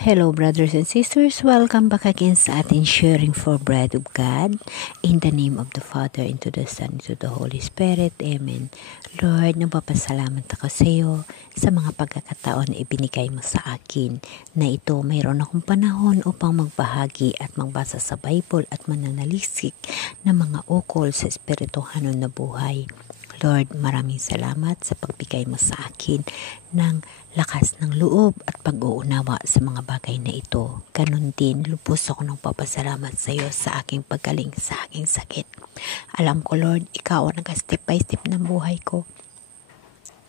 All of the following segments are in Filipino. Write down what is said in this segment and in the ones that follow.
Hello brothers and sisters, welcome back again sa ating sharing for bread of God. In the name of the Father, and to the Son, and to the Holy Spirit. Amen. Lord, nagpapasalamat ako sa iyo sa mga pagkakataon na ibinigay mo sa akin na ito mayroon akong panahon upang magbahagi at magbasa sa Bible at mananalisik ng mga ukol sa espirituhanon na buhay. Lord, maraming salamat sa pagbigay mo sa akin ng lakas ng loob at pag-uunawa sa mga bagay na ito. Ganun din, lubos ako ng papasalamat sa iyo sa aking paggaling sa aking sakit. Alam ko, Lord, ikaw ang nag-step by step ng buhay ko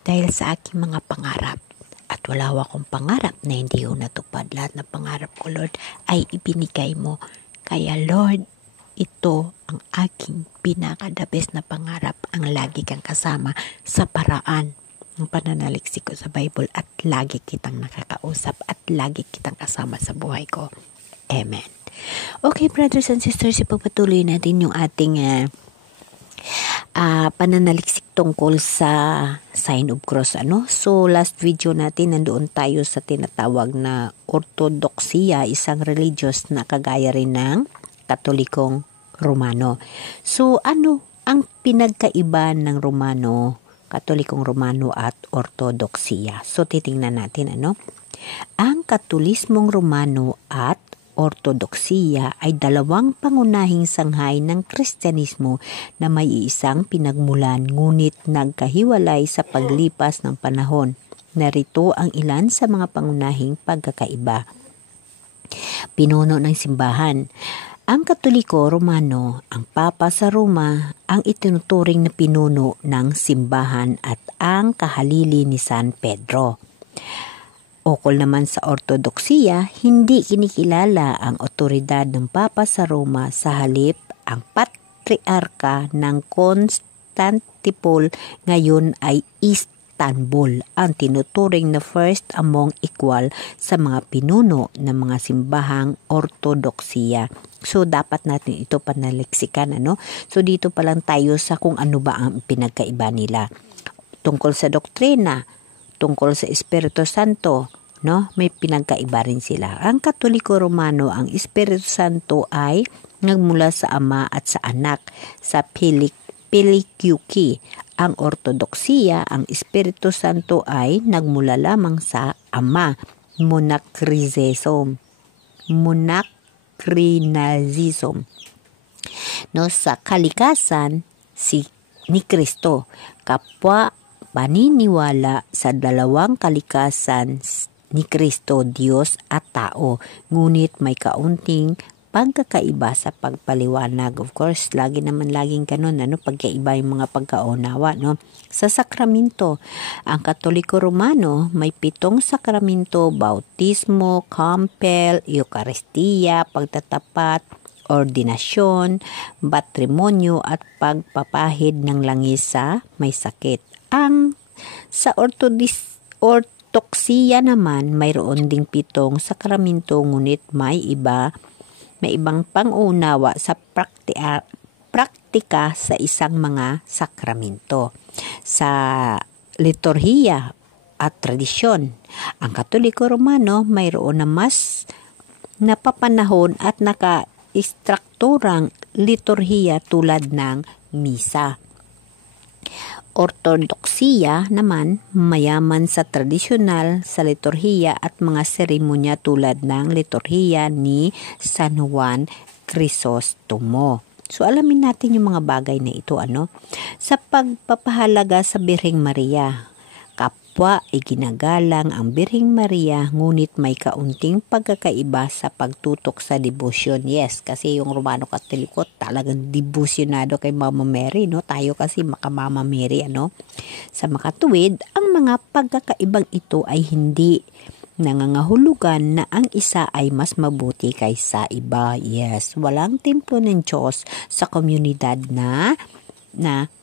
dahil sa aking mga pangarap. At wala akong pangarap na hindi ko natupad. Lahat ng pangarap ko, Lord, ay ibinigay mo. Kaya, Lord, ito ang aking pinaka-the best na pangarap, ang lagi kang kasama sa paraan ng pananaliksik ko sa Bible at lagi kitang nakakausap at lagi kitang kasama sa buhay ko. Amen. Okay, brothers and sisters, ipagpatuloy natin yung ating pananaliksik tungkol sa sign of cross. So, last video natin, nandoon tayo sa tinatawag na orthodoxia, isang religious na kagaya rin ng Katolikong Romano. So, ano ang pinagkaiba ng Romano, Katolikong Romano at Ortodoksiya? So, titingnan natin Ang Katolismong Romano at Ortodoksiya ay dalawang pangunahing sanghay ng Kristyanismo na may isang pinagmulan ngunit nagkahiwalay sa paglipas ng panahon. Narito ang ilan sa mga pangunahing pagkakaiba. Pinuno ng simbahan. Ang Katoliko Romano, ang Papa sa Roma, ang itinuturing na pinuno ng simbahan at ang kahalili ni San Pedro. Ukol naman sa Ortodoksiya, hindi kinikilala ang otoridad ng Papa sa Roma, sa halip ang Patriarka ng Constantinople ngayon ay Istanbul, ang tinuturing na first among equal sa mga pinuno ng mga simbahang Ortodoksiya. So, dapat natin ito panaliksikan, So, dito pa lang tayo sa kung ano ba ang pinagkaiba nila. Tungkol sa doktrina, tungkol sa Espiritu Santo, may pinagkaiba rin sila. Ang Katoliko Romano, ang Espiritu Santo ay nagmula sa Ama at sa Anak, sa Filioque. Ang Ortodoksiya, ang Espiritu Santo ay nagmula lamang sa Ama, monachrism. Sa kalikasan ni Kristo, kapwa paniniwala sa dalawang kalikasan ni Kristo, Diyos at tao, ngunit may kaunting pagkakaiba sa pagpaliwanag. Of course, laging ganun, pagkaiba yung mga pagkaunawa, Sa sakramento, ang Katoliko Romano may 7 sakramento: bautismo, kampel, Eucharistia, pagtatapat, ordinasyon, matrimonyo at pagpapahid ng langis sa may sakit. Sa Ortodoksiya naman, mayroon ding 7 sakramento ngunit may ibang pangunawa sa praktika sa isang mga sakramento. Sa liturhiya at tradisyon, ang Katoliko Romano mayroon na mas napapanahon at naka-istrukturang liturhiya tulad ng misa. Ortodoksiya naman mayaman sa tradisyonal sa liturhiya at mga seremonya tulad ng liturhiya ni San Juan Crisostomo. So, alamin natin yung mga bagay na ito, Sa pagpapahalaga sa Birheng Maria, kapwa iginagalang ang Birheng Maria ngunit may kaunting pagkakaiba sa pagtutok sa devotion. Yes, kasi yung Romano Katoliko talagang devosyonado kay Mama Mary, Tayo kasi maka-Mama Mary, Sa makatuwid, ang mga pagkakaibang ito ay hindi nangangahulugan na ang isa ay mas mabuti kaysa iba. Yes, walang templo ng Diyos sa komunidad na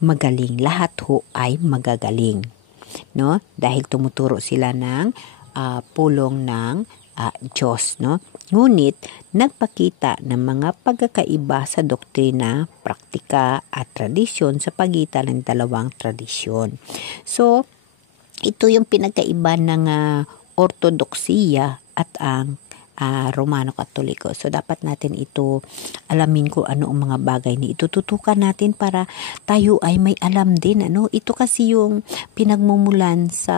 magaling. Lahat ay magagaling. Dahil tumuturo sila ng pulong ng Diyos. Ngunit, nagpakita ng mga pagkakaiba sa doktrina, praktika at tradisyon sa pagitan ng dalawang tradisyon. So, ito yung pinagkaiba ng Ortodoksiya at ang Romano Katoliko. So dapat natin ito alamin kung ano ang mga bagay na itututukan natin para tayo ay may alam din. Ito kasi yung pinagmumulan sa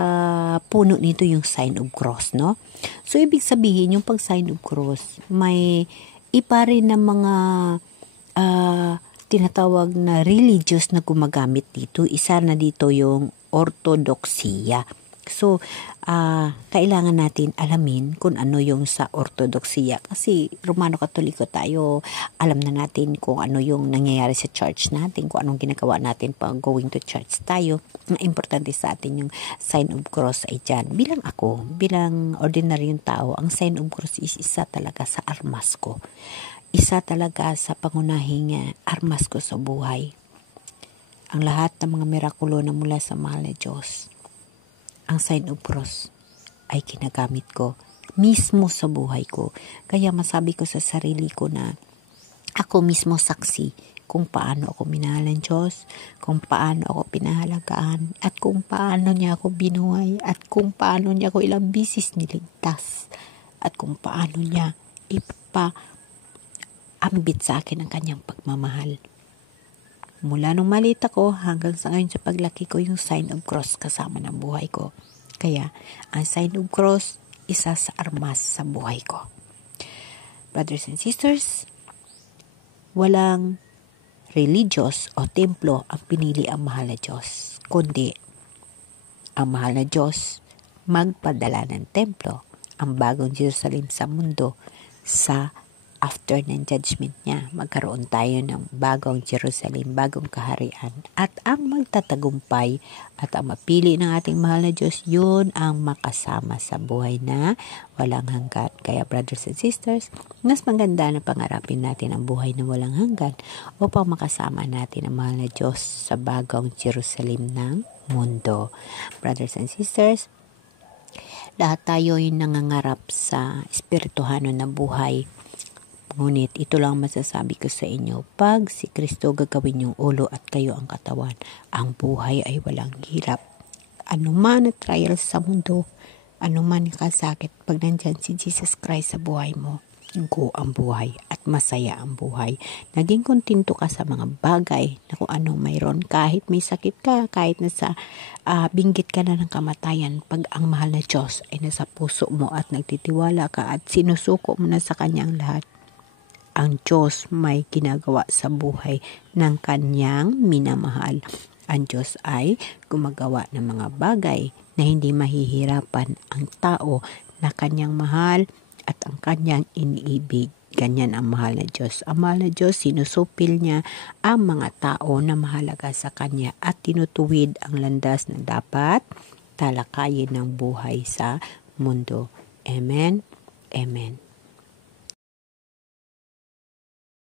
puno nito, yung sign of cross, no? So ibig sabihin yung pag sign of cross, may ipa rin ng mga tinatawag na religious na gumagamit dito. Isa na dito yung ortodoksiya. So, kailangan natin alamin kung ano yung sa ortodoksiya. Kasi Romano Katoliko tayo, alam na natin kung ano yung nangyayari sa church natin, kung anong ginagawa natin pag going to church tayo. Ang importante sa atin yung sign of cross ay dyan. Bilang ordinaryong tao, ang sign of cross is isa talaga sa armas ko. Isa talaga sa pangunahing armas ko sa buhay. Ang lahat ng mga mirakulo na mula sa mahal na Diyos, ang sign of cross ay ginagamit ko mismo sa buhay ko. Kaya masabi ko sa sarili ko na ako mismo saksi kung paano ako minahal ng Diyos, kung paano ako pinahalagaan, at kung paano niya ako binuhay, at kung paano niya ako ilang bisis niligtas, at kung paano niya ipaambit sa akin ang kanyang pagmamahal. Mula nung maliit ako hanggang sa ngayon sa paglaki ko, yung sign of cross kasama ng buhay ko. Kaya, ang sign of cross, isa sa armas sa buhay ko. Brothers and sisters, walang religious o templo ang pinili ang mahal na Diyos, kundi ang mahal na Diyos magpadala ng templo, ang bagong Jerusalem sa mundo, sa after ng judgment niya. Magkaroon tayo ng bagong Jerusalem, bagong kaharian, at ang magtatagumpay at ang mapili ng ating mahal na Diyos, yun ang makasama sa buhay na walang hanggan. Kaya brothers and sisters, mas maganda na pangarapin natin ang buhay na walang hanggan upang makasama natin ang mahal na Diyos sa bagong Jerusalem ng mundo. Brothers and sisters, lahat tayo ay nangangarap sa espirituhano na buhay. Ngunit ito lang masasabi ko sa inyo, pag si Kristo gagawin yung ulo at kayo ang katawan, ang buhay ay walang hirap. Ano man na trials sa mundo, ano man kasakit, pag nandyan si Jesus Christ sa buhay mo, go ang buhay at masaya ang buhay. Naging kontento ka sa mga bagay na kung anong mayroon, kahit may sakit ka, kahit nasa binggit ka na ng kamatayan, pag ang mahal na Diyos ay nasa puso mo at nagtitiwala ka at sinusuko mo na sa kanyang lahat, ang Diyos may ginagawa sa buhay ng kanyang minamahal. Ang Diyos ay gumagawa ng mga bagay na hindi mahihirapan ang tao na kanyang mahal at ang kanyang iniibig. Ganyan ang mahal na Diyos. Ang mahal na Diyos, sinusupil niya ang mga tao na mahalaga sa kanya at tinutuwid ang landas na dapat talakayin ng buhay sa mundo. Amen. Amen.